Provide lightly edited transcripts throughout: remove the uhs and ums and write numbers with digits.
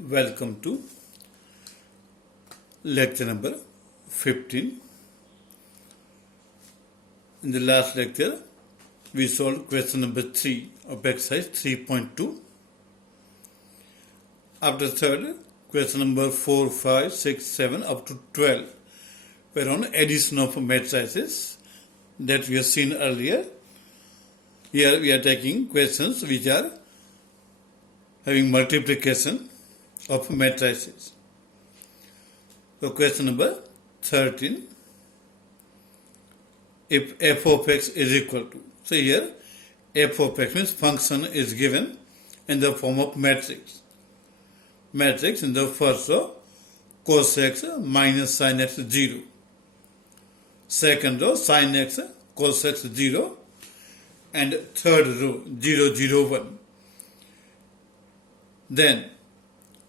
Welcome to lecture number 15. In the last lecture, we solved question number 3 of exercise 3.2. After third, question number 4, 5, 6, 7 up to 12 were on addition of matrices that we have seen earlier. Here we are taking questions which are having multiplication of matrices. So question number 13, if f of x is equal to, so here f of x means function is given in the form of matrix. Matrix in the first row cos x minus sin x 0. Second row sin x cos x 0. And third row 0 0 1. Then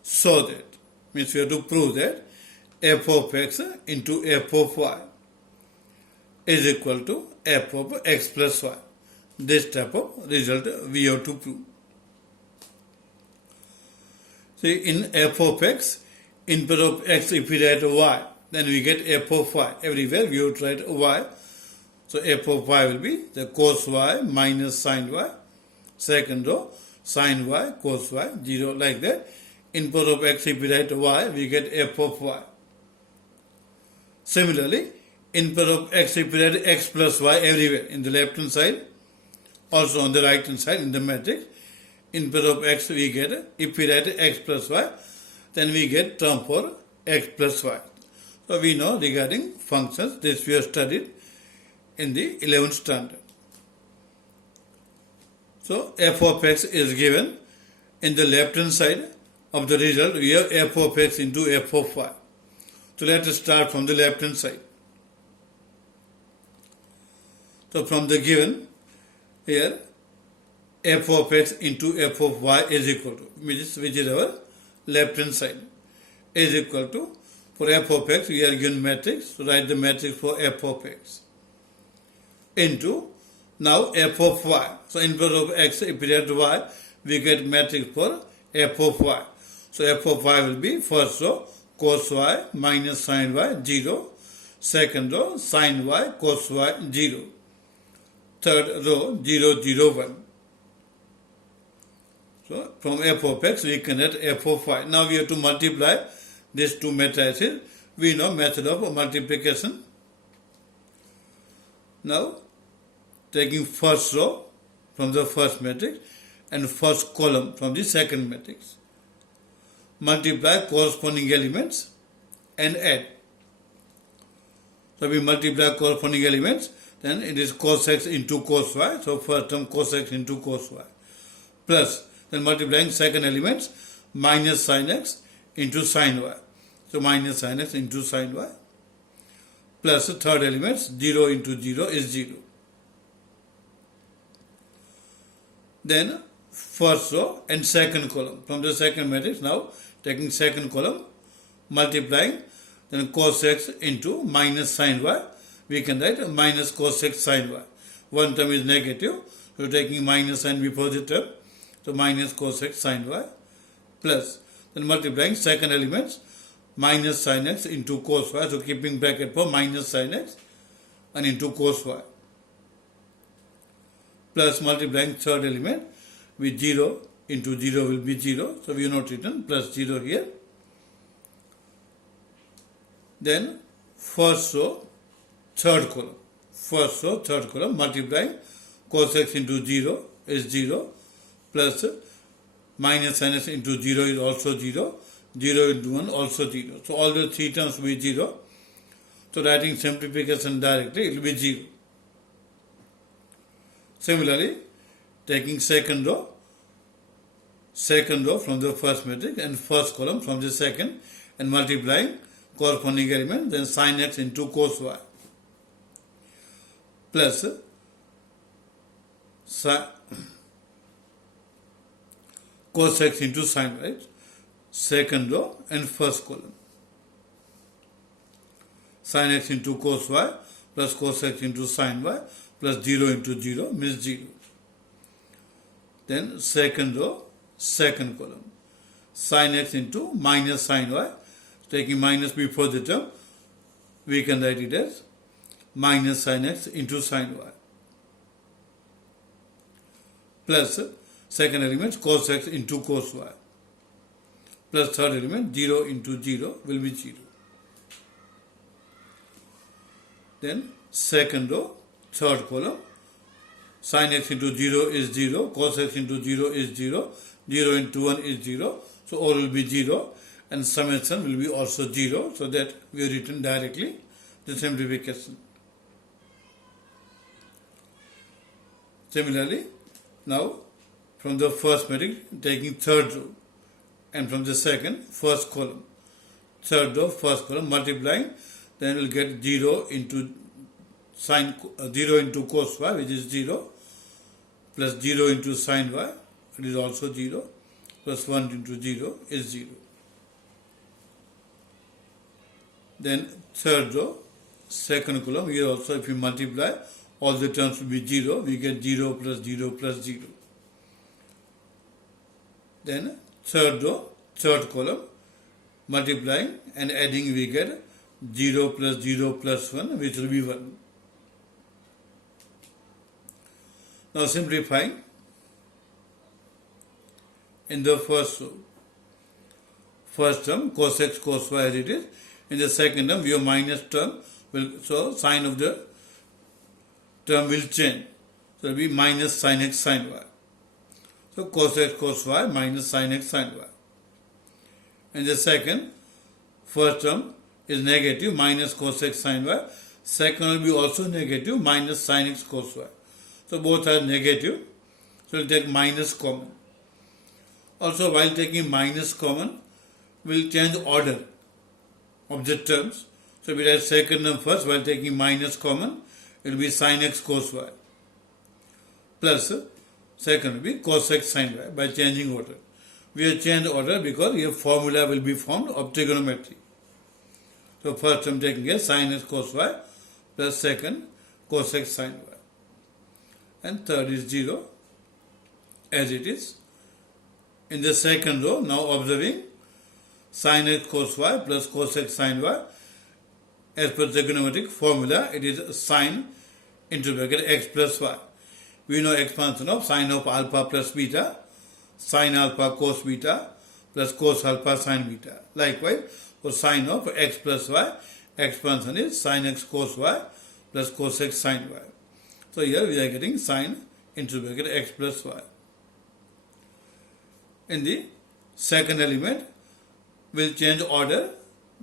so that means we have to prove that f of x into f of y is equal to f of x plus y. This type of result we have to prove. See, in f of x, input of x, if we write y, then we get f of y. Everywhere we have to write y. So f of y will be the cos y minus sin y. Second row, sin y, cos y, 0, like that. Input of x, if we write y, we get f of y. Similarly, input of x, if we write x plus y everywhere, in the left hand side, also on the right hand side in the matrix, input of x we get, if we write x plus y, then we get term for x plus y. So we know regarding functions, this we have studied in the 11th standard. So f of x is given in the left hand side of the result. We have f of x into f of y. So let us start from the left hand side. So from the given here, f of x into f of y is equal to, which is our left hand side, is equal to, for f of x we are given matrix, so write the matrix for f of x, into now f of y. So input of x, if we write y, we get matrix for f of y. So f of y will be first row cos y minus sin y 0, second row sin y cos y 0, third row 0 0 1. So from f of x we can get f of y. Now we have to multiply these two matrices. We know method of multiplication. Now taking first row from the first matrix and first column from the second matrix. Multiply corresponding elements and add. So we multiply corresponding elements, then it is cos x into cos y. So first term cos x into cos y. Plus, then multiplying second elements, minus sin x into sin y. So minus sin x into sin y. Plus the third elements, 0 into 0 is 0. Then first row and second column. From the second matrix, now taking second column, multiplying, then cos x into minus sin y. We can write minus cos x sin y. One term is negative, so taking minus sign before the term. So minus cos x sin y. Plus, then multiplying second elements, minus sin x into cos y. So keeping bracket for minus sin x and into cos y. Plus multiplying third element with 0 into 0 will be 0. So we have not written plus 0 here. Then first row, third column. First row, third column, multiplying cos x into 0 is 0. Plus minus sin x into 0 is also 0. 0 into 1 also 0. So all the three terms will be 0. So writing simplification directly, it will be 0. Similarly, taking second row from the first matrix and first column from the second and multiplying corresponding element, then sin x into cos y. Plus cos x into sin y, right? Second row and first column. Sin x into cos y plus cos x into sin y plus 0 into 0 means 0. Then second row, second column. sin x into minus sin y. Taking minus before the term, we can write it as minus sin x into sin y. Plus second element cos x into cos y. Plus third element 0 into 0 will be 0. Then second row, third column, sin x into 0 is 0, cos x into 0 is 0, 0 into 1 is 0, so all will be 0 and summation will be also 0, so that we have written directly the simplification. Similarly, now from the first matrix taking third row and from the second first column, third row first column multiplying, then we'll get 0 into sin 0 into cos y, which is 0, plus 0 into sin y, it is also 0, plus 1 into 0 is 0. Then third row, second column, here also if we multiply, all the terms will be 0, we get 0 plus 0 plus 0. Then third row, third column, multiplying and adding, we get 0 plus 0 plus 1, which will be 1. Now simplifying, in the first row, first term cos x cos y as it is. In the second term, your minus term will, so sign of the term will change. So it will be minus sin x sin y. So cos x cos y minus sin x sin y. In the second, first term is negative minus cos x sin y. Second will be also negative minus sin x cos y. So both are negative. So we'll take minus common. Also while taking minus common, we'll change order of the terms. So we write second term first, while taking minus common, it will be sin x cos y. Plus second will be cos x sin y by changing order. We have changed order because here formula will be formed of trigonometry. So first term taking as sin x cos y plus second cos x sin y. And third is 0 as it is. In the second row, now observing sin x cos y plus cos x sin y. As per trigonometric formula, it is sin into bracket x plus y. We know expansion of sin of alpha plus beta, sin alpha cos beta plus cos alpha sin beta. Likewise, for sin of x plus y, expansion is sin x cos y plus cos x sin y. So here we are getting sin into bracket x plus y. In the second element, we'll change order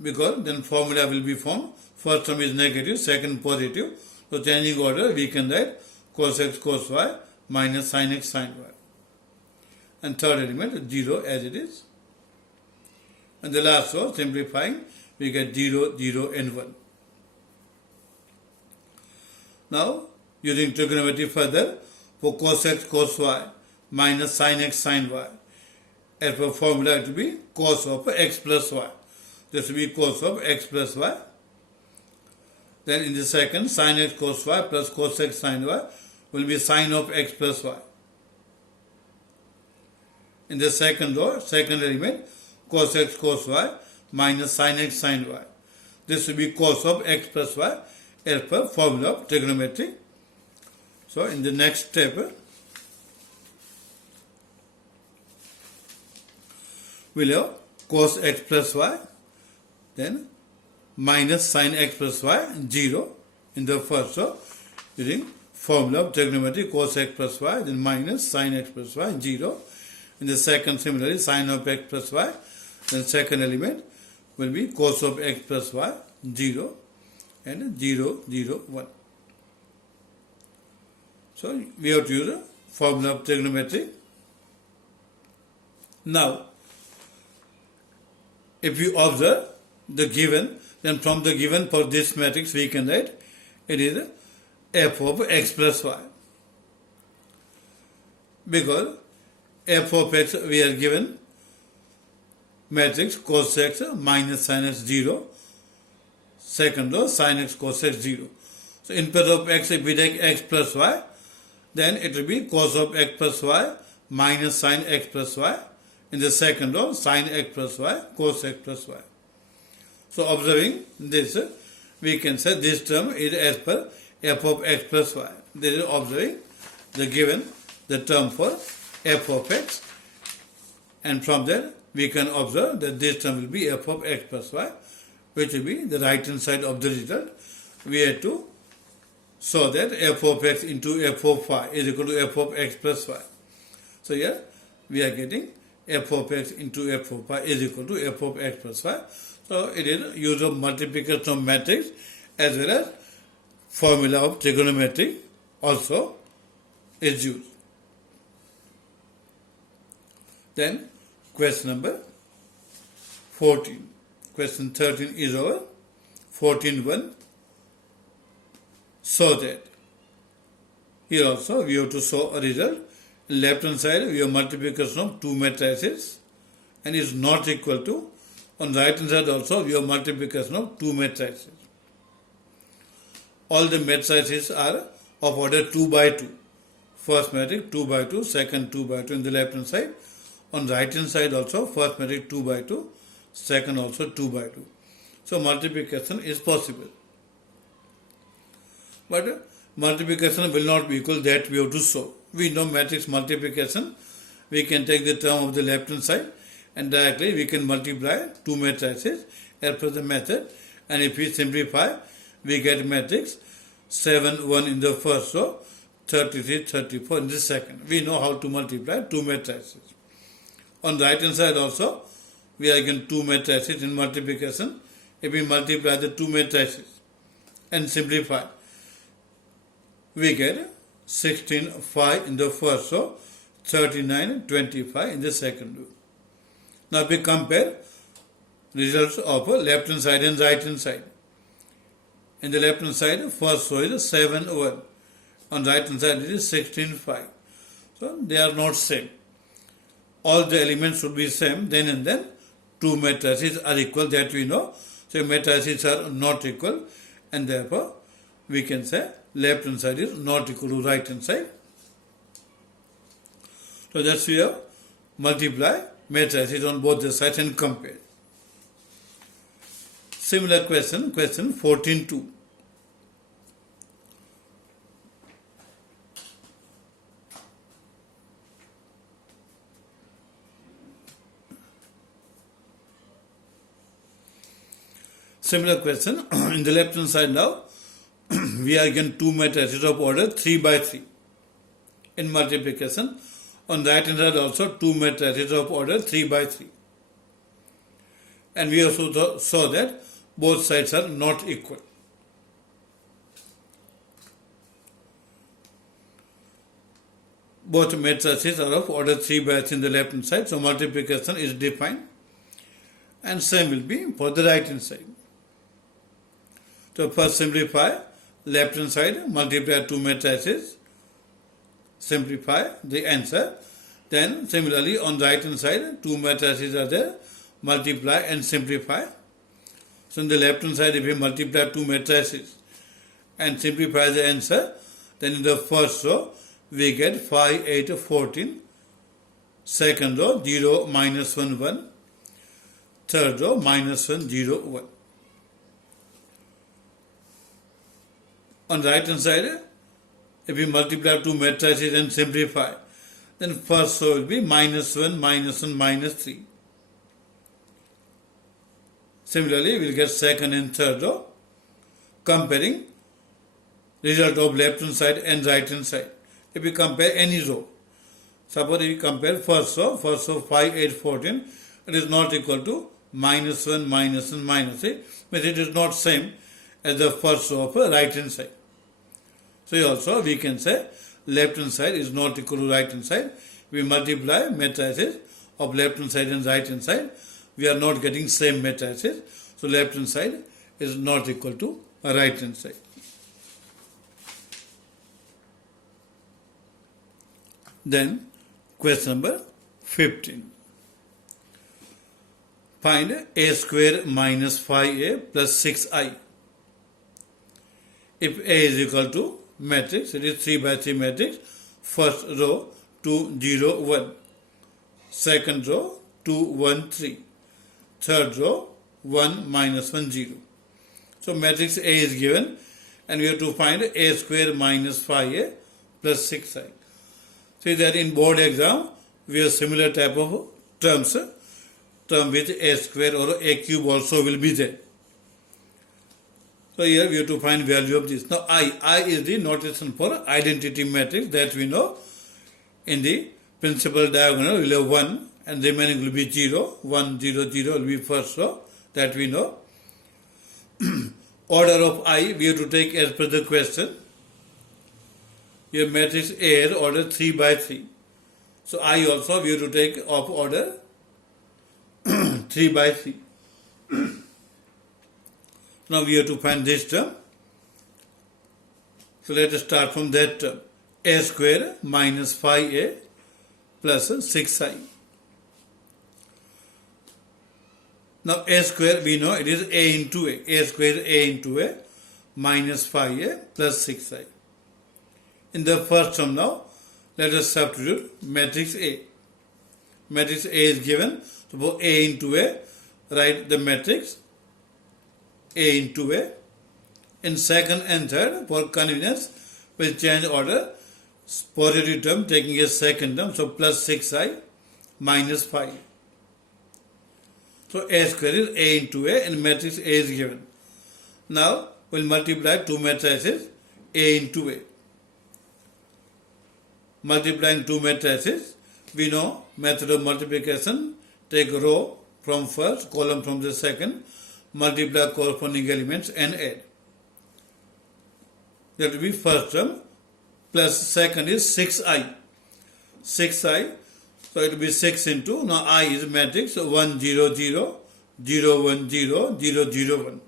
because then formula will be formed. First term is negative, second positive. So changing order, we can write cos x cos y minus sin x sin y. And third element 0 as it is. And the last row, simplifying, we get 0, 0 and 1. Now, using trigonometry further, for cos x cos y minus sin x sin y, as per formula it will be cos of x plus y. This will be cos of x plus y. Then in the second, sin x cos y plus cos x sin y will be sin of x plus y. In the second row, second element, cos x cos y minus sin x sin y. This will be cos of x plus y as per formula of trigonometry. So in the next step, we'll have cos x plus y, then minus sin x plus y, 0 in the first row, using formula of trigonometry cos x plus y, then minus sin x plus y, 0. In the second, similarly, sin of x plus y, then second element will be cos of x plus y, 0 and 0, 0, 1. So we have to use a formula of trigonometry. Now, if you observe the given, then from the given for this matrix we can write it is f of x plus y. Because f of x we are given matrix cos x minus sin x 0, second row sin x cos x 0. So in place of x, if we take x plus y, then it will be cos of x plus y minus sin x plus y In the second row, sin x plus y, cos x plus y. So observing this, we can say this term is as per f of x plus y. This is observing the term for f of x, and from there we can observe that this term will be f of x plus y, which will be the right hand side of the result. We have to show that f of x into f of y is equal to f of x plus y. So here we are getting f of x into f of y is equal to f of x plus y. So it is use of multiplication of matrix as well as formula of trigonometry also is used. Then question number 14. Question 13 is over. 14.1. So that here also we have to show a result. In left hand side we have multiplication of two matrices and is not equal to. On right hand side also we have multiplication of two matrices. All the matrices are of order 2 by 2. First matrix 2 by 2, second 2 by 2 in the left hand side. On right hand side also first matrix 2 by 2, second also 2 by 2. So multiplication is possible. But multiplication will not be equal, that we have to show. We know matrix multiplication. We can take the term of the left hand side and directly we can multiply two matrices as per the method. And if we simplify, we get matrix 7, 1 in the first row, 33, 34 in the second. We know how to multiply two matrices. On the right hand side also, we are given two matrices in multiplication. If we multiply the two matrices and simplify, we get 16, 5 in the first row, 39, 25 in the second row. Now we compare results of left hand side and right hand side. In the left hand side, first row is 7, 1. On right hand side it is 16, 5. So they are not same. All the elements should be same, then and then two matrices are equal, that we know. So matrices are not equal and therefore we can say left hand side is not equal to right hand side. So that's we have multiply matrices on both the sides and compare. Similar question 14.2. Similar question in the left hand side now. We are given two matrices of order 3 by 3 in multiplication. On the right hand side also two matrices of order 3 by 3. And we also saw that both sides are not equal. Both matrices are of order 3 by 3 in the left hand side, so multiplication is defined. And same will be for the right hand side. So first simplify left hand side, multiply two matrices, simplify the answer. Then similarly on the right hand side, two matrices are there, multiply and simplify. So in the left hand side, if we multiply two matrices and simplify the answer, then in the first row we get 5, 8, 14. Second row 0, minus 1, 1. Third row minus 1, 0, 1. On the right hand side, if we multiply two matrices and simplify, then first row will be minus 1, minus 1, minus 3. Similarly, we will get second and third row, comparing result of left hand side and right hand side. If we compare any row, suppose if we compare first row 5, 8, 14, it is not equal to minus 1, minus 1, minus 3, but it is not same as the first row of a right hand side. So also we can say left hand side is not equal to right hand side. We multiply matrices of left hand side and right hand side. We are not getting same matrices. So left hand side is not equal to right hand side. Then question number 15. Find a square minus 5a plus 6i. If a is equal to matrix, it is 3 by 3 matrix, first row 2, 0, 1. second row 2, 1, 3, third row 1, minus 1, 0. So matrix A is given and we have to find A square minus 5A plus 6I. See that in board exam we have similar type of terms, term with A square or A cube also will be there. So here we have to find value of this. Now I is the notation for identity matrix that we know. In the principal diagonal we will have 1 and remaining will be 0, 1, 0, 0 will be first row, that we know. Order of I we have to take as per the question. Your matrix A is order 3 by 3. So I also we have to take of order 3 by 3. Now we have to find this term. So let us start from that term. A square minus 5A plus 6I. Now A square we know it is A into A. A square is A into A minus 5A plus 6I. In the first term now, let us substitute matrix A. Matrix A is given. So for A into A, write the matrix A into A. In second and third, for convenience, we'll change order. Positive term taking a second term, so plus 6I minus 5. So A square is A into A and matrix A is given. Now we'll multiply two matrices A into A. Multiplying two matrices, we know method of multiplication, take row from first, column from the second, multiply corresponding elements and add. That will be first term, plus second is 6I. 6I, so it will be 6 into, now I is matrix 1, 0, 0, 0, 1, 0, 0, 0, 1.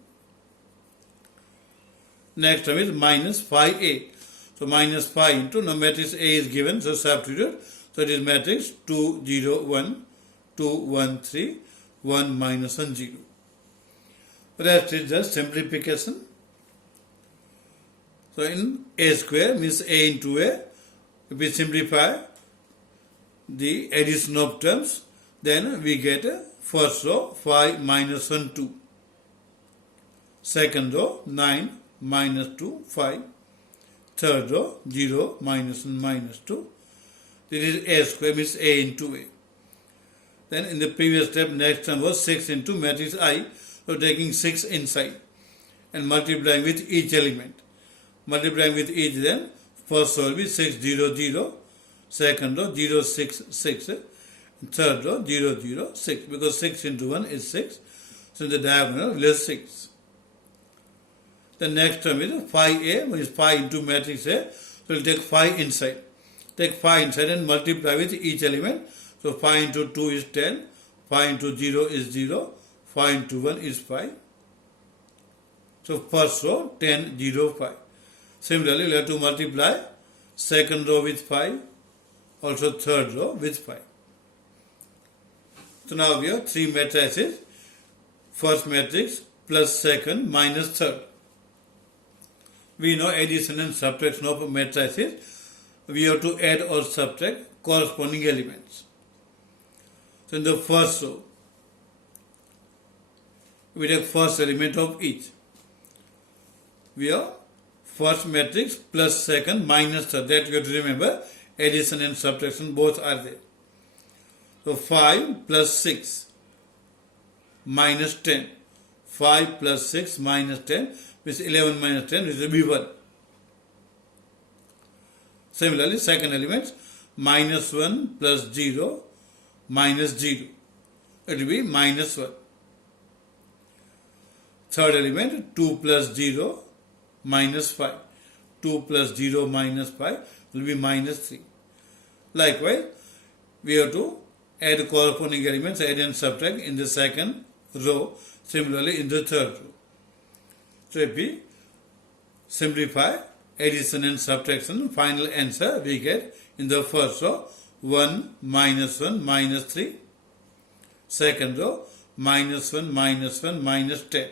Next term is minus 5A. So minus 5 into, now matrix A is given, so substitute. So it is matrix 2, 0, 1, 2, 1, 3, 1, minus 1, 0. Rest is just simplification. So in A square means A into A. If we simplify the addition of terms, then we get first row 5 minus 1, 2. Second row 9 minus 2, 5. Third row 0 minus 1 minus 2. This is A square means A into A. Then in the previous step, next term was 6 into matrix I. So taking 6 inside and multiplying with each element. Multiplying with each, then first row will be 6, 0, 0. Second row 0, 6, 6. Third row 0, 0, 6. Because 6 into 1 is 6. So in the diagonal we'll have 6. The next term is 5A, which is 5 into matrix A. So we'll take 5 inside. Take 5 inside and multiply with each element. So 5 into 2 is 10. 5 into 0 is 0. 5 into 1 is 5. So first row 10, 0, 5. Similarly, we have to multiply second row with 5. Also third row with 5. So now we have three matrices. First matrix plus second minus third. We know addition and subtraction of matrices. We have to add or subtract corresponding elements. So in the first row, we take first element of each. We have first matrix plus second minus third. That we have to remember. Addition and subtraction both are there. So 5 plus 6 minus 10. 5 plus 6 minus 10 which is 11 minus 10 which will be 1. Similarly, second element minus 1 plus 0 minus 0. It will be minus 1. Third element 2 plus 0 minus 5. 2 plus 0 minus 5 will be minus 3. Likewise, we have to add corresponding elements, add and subtract in the second row, similarly in the third row. So if we simplify addition and subtraction, final answer we get in the first row 1 minus 1 minus 3. Second row minus 1 minus 1 minus 10.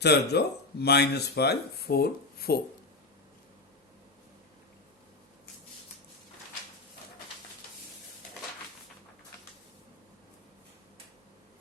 Third row minus 5, 4, 4.